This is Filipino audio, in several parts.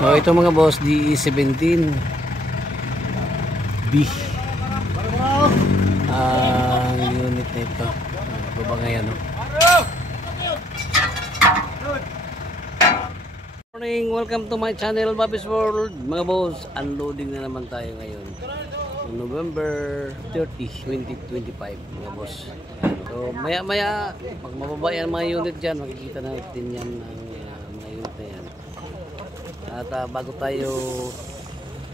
So ito mga boss, DE17 B ang unit nito. Baba ngayon, no? Morning, welcome to my channel, Bobby's World. Mga boss, unloading na naman tayo ngayon, November 30, 2025 mga boss. So maya maya pag mababa yan mga unit dyan, makikita natin yan ang mga unit na yan. At bago tayo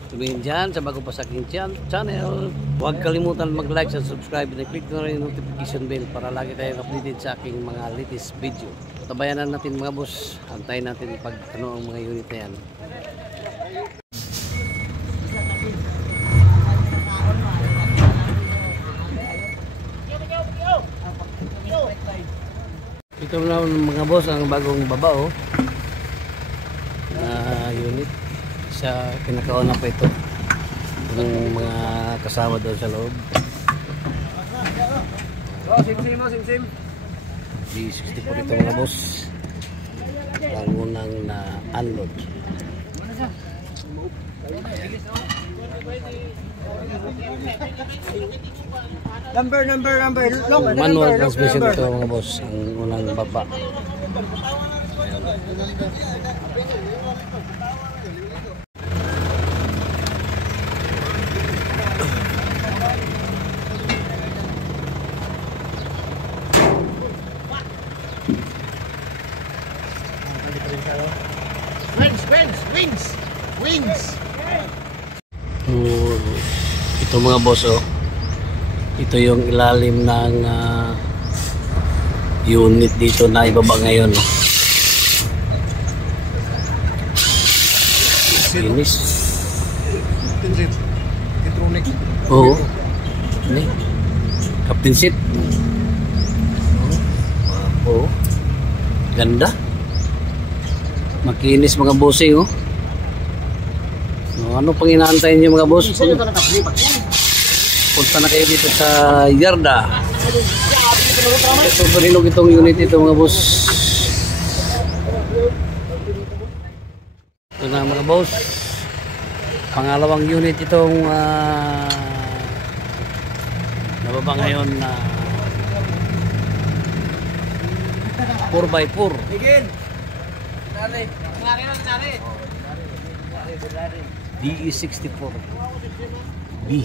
tumingin dyan sa bago pa sa aking channel, huwag kalimutan mag-like and subscribe and click na rin yung notification bell para lagi tayong updated sa aking mga latest video. Tabayanan natin mga boss, antayin natin pag ano ang mga unit na yan. Ito na mga boss ang bagong babao na unit. Sa kinakauna pa ito ng mga kasama doon sa loob. Sim. D64 ito mga boss. Pangunang na unload. Number. Manual transmission ito mga boss. Ang unang baba. Wings. Ito mga boss, oh. Ito yung ilalim ng unit dito na ibaba ngayon, oh. Finish. Oo. Captain seat. Oo. Ganda. Makinis mga bossing, oh. Ano pang inaantay niyo mga boss? Punta na kayo dito sa Yarda. Ito barinog itong unit ito mga boss. Ito na mga boss. Pangalawang unit itong nababa ngayon na 4x4. DE64 B.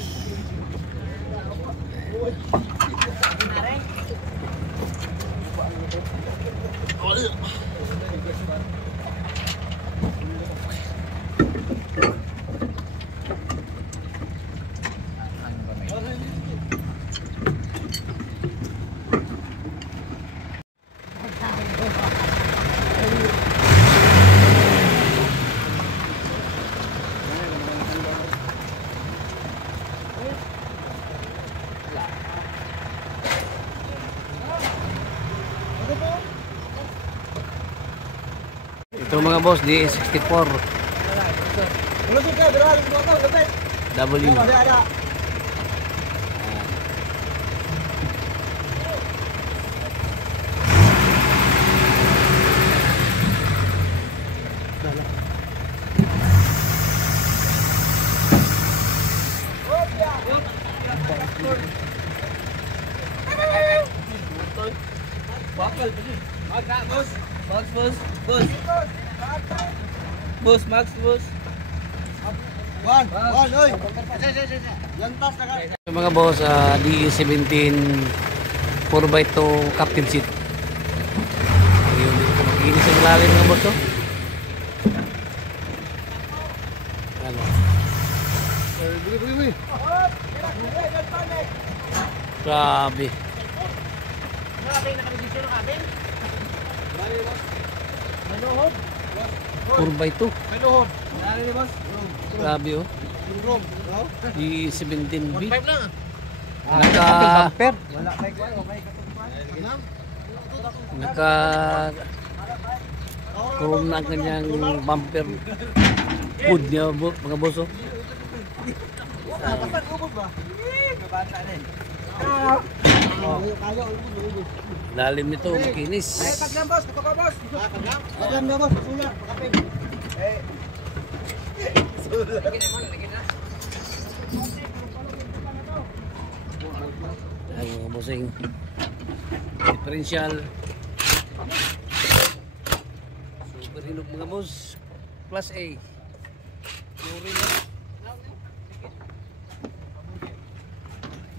Ito mga boss, DE64 W. Max. One, oy. Lantas na ka. Mga boss, DE17 4x2 captain seat. Ayun, dito makinis ang lalim mga boss, oh. Ano? Grabe. 4x2. Grabe, oh. DE17B. Naka chrome na ang kanyang bumper hood niya mga boss, oh. Lalim nito, makinis. Paglam boss, ito ka boss. Paglam na boss, sulat, pakapin. Ayan mga bossing. Differential. Super hinog mga boss. Class A. Flooring na.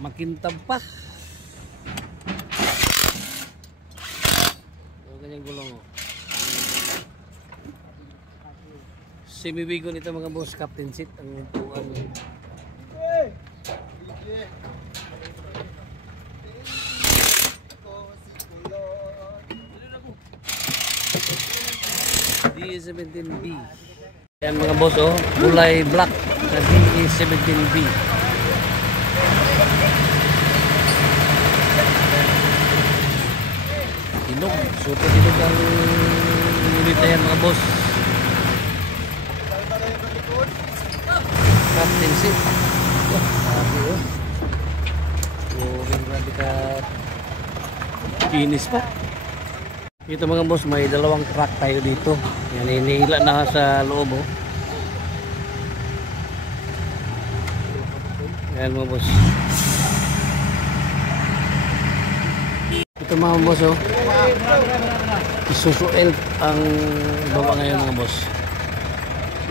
Makintab pa. O, ganyang gulong o. Semi-bigo nito mga boss. Captain seat ang upuan. D17B. Yan mga boss oh, kulay black na D17B. Hinog, super hinog ang unit na yan mga boss. Captain seat. Sabi oh. Grabe ka. Kinis pa. Ito mga boss, may dalawang crack tayo dito. Yan, hinihila na sa loob oh. Yan mga boss. Ito mga boss oh. Isuzu Elf ang baba ngayon mga boss.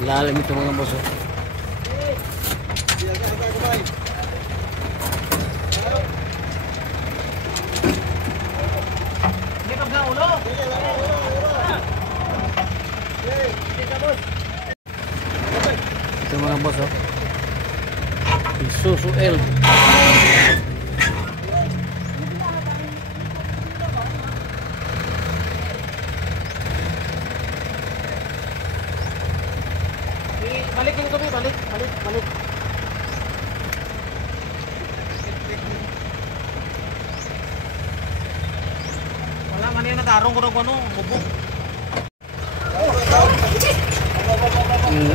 Lalim ito mga boss oh. Ito mga boss oh. Isuzu Elf. Balik yung tuloy, balik. Wala man yan natarong ko ano, bubuk.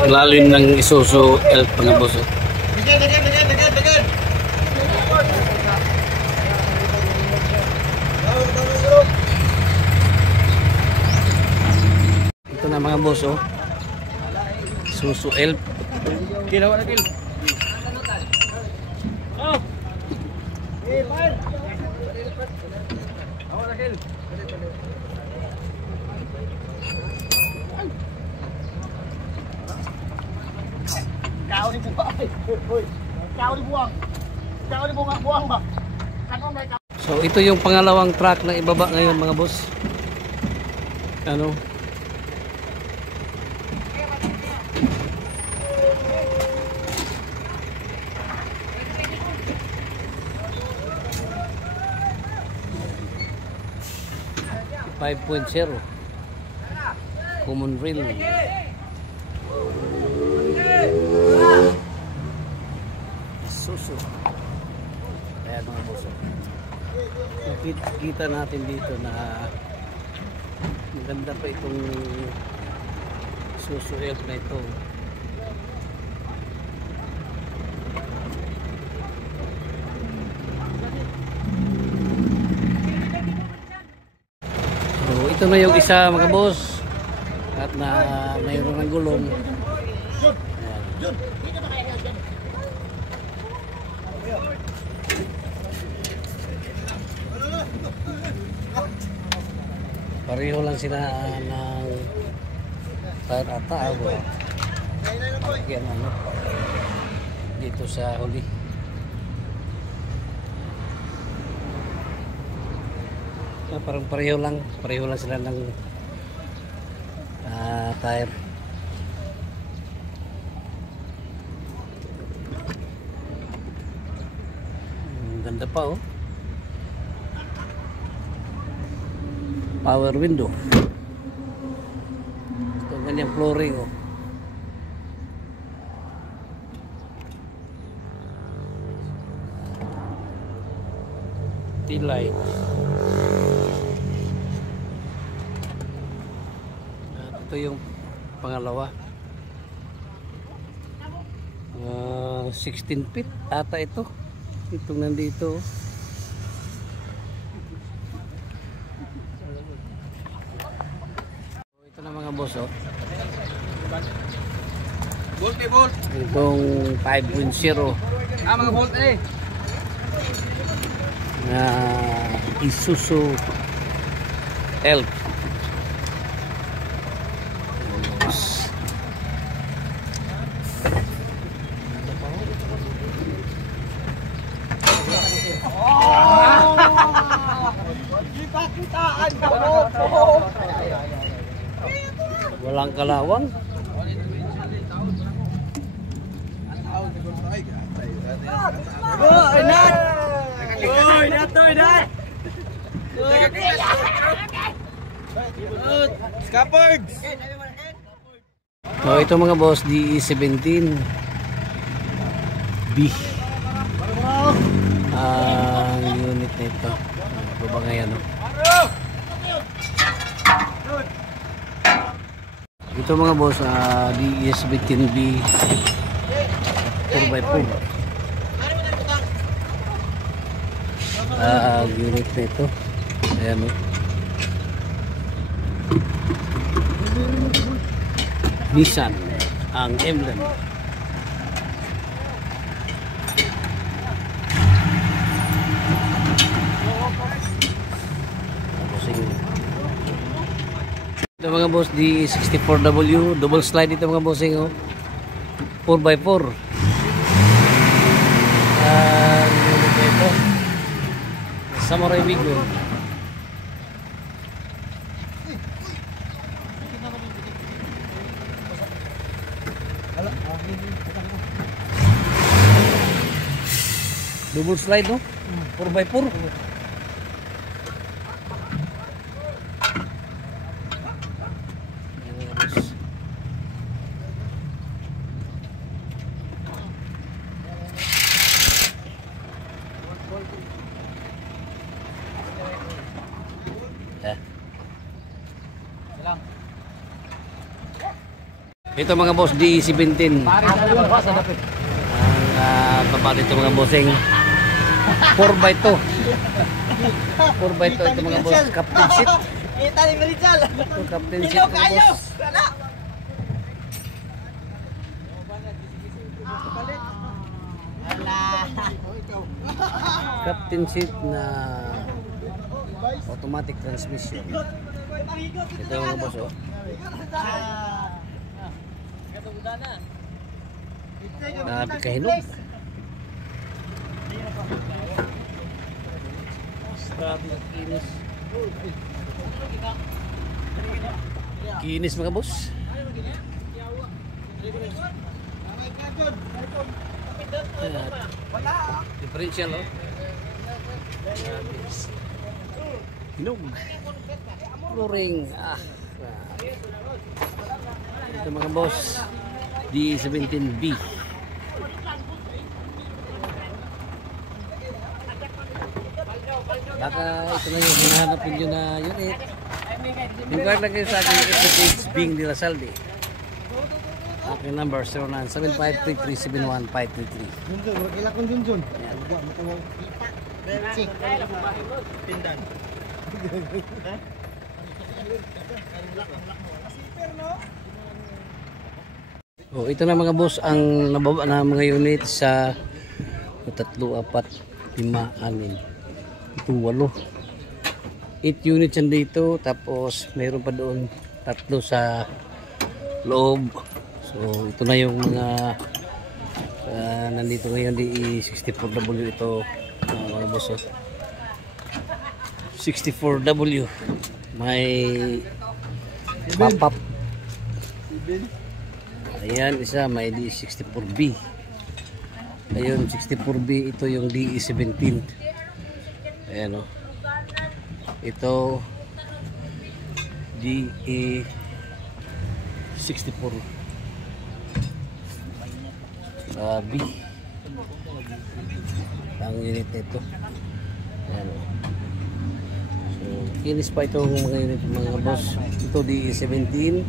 Lalim ng Isuzu Elf mga boss oh. Dagad. Ito na mga boss oh. Isuzu Elf. Kilaw na kil. Oh. Fire. Awala kil. Kau di buang. Hoy. Kau di buang. Kau di buang ba? Kanon may kau. So ito yung pangalawang truck na ibaba ngayon mga boss. Ano? .0 common rail. Isuzu. Ayan mga boss. Kita natin dito na maganda pa itong Isuzu Elf na ito. Ito na yung isa mga boss at na mayroon ng gulong. Ayan. Pareho lang sila ng tire ata yan ano dito sa huli. Parang pareho lang sila ng tire. Ganda pa oh. Power window. Ito ganyang flooring oh. T-light. Ito yung pangalawa. 16 feet ata ito. Itong nandito. Ito na mga boss oh. Bolt eh, bolt. Itong 5.0 Mga bolt eh. na Isuzu Elf. Walang kalawang. Scappards! So ito mga boss, DE17 B ang unit nito. Ito ba ngayon, no? Ito mga boss, DE17B 4x4 unit nito. Ayan, no? Nissan ang emblem. Ito mga boss, D64W double slide ito mga bossing, oh. 4x4 ito Samurai Wigo. Double slide, no? 4x4. Ito mga boss, D17 ang baba dito mga bossing, 4x2 ito mga boss, captain seat. Kita ni Marizal. Captain seat mga boss, captain seat na automatic transmission. Ito mga boss, oh. Grabe kahinog. Grabe kinis. Kinis mga boss. Differential, oh. Hinog. Flooring. Ito mga boss, D17B. Baka ito na yung hinahanapin nyo na unit. Inquire lang kayo sa aking FPH Bing de la Salde. Aking number 0975337153. Junjun, wala kong Junjun. Pindan. Oh, ito na mga boss ang nababa na mga unit sa 3, 4, 5, 6, 8. 8 units yan dito, tapos mayroon pa doon 3 sa loob. So ito na yung mga nandito ngayon, DE64W ito mga boss, oh. 64W may pop-up. Ayan, isa may DE64B. Ayun, 64B, ito yung DE17. Ayan, oh. Ito DE64 B ang unit nito. Ayan, oh. So kinis pa itong mga unit mga boss. Ito DE17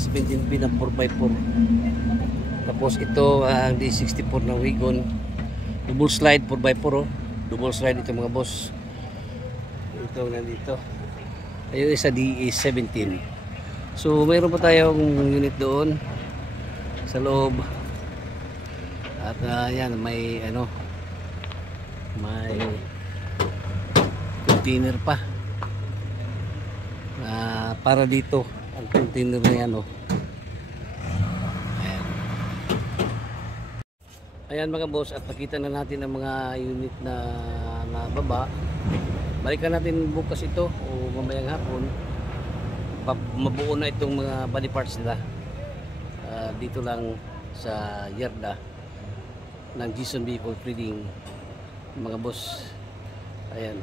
17B na 4x4. Tapos ito ang D64 na Wagon double slide 4x4, oh. Double slide ito mga boss. Ito nandito. Ayun isa DE17 So mayroon pa tayong unit doon sa loob. At yan, may may container pa para dito ang container na yan. Ayan mga boss, at nakita na natin ang mga unit na baba. Balikan natin bukas ito o mamayang hapon. Mabuo na itong mga body parts nila. Dito lang sa yarda ng Jason Vehicle Trading mga boss. Ayan.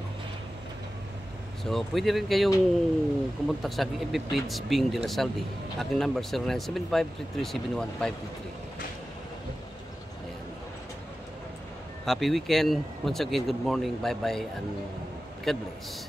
So pwede rin kayong kumontak sa aking FB page Bing De La Salde. Aking number 0975-3371523. Happy weekend. Once again, good morning. Bye-bye and God bless.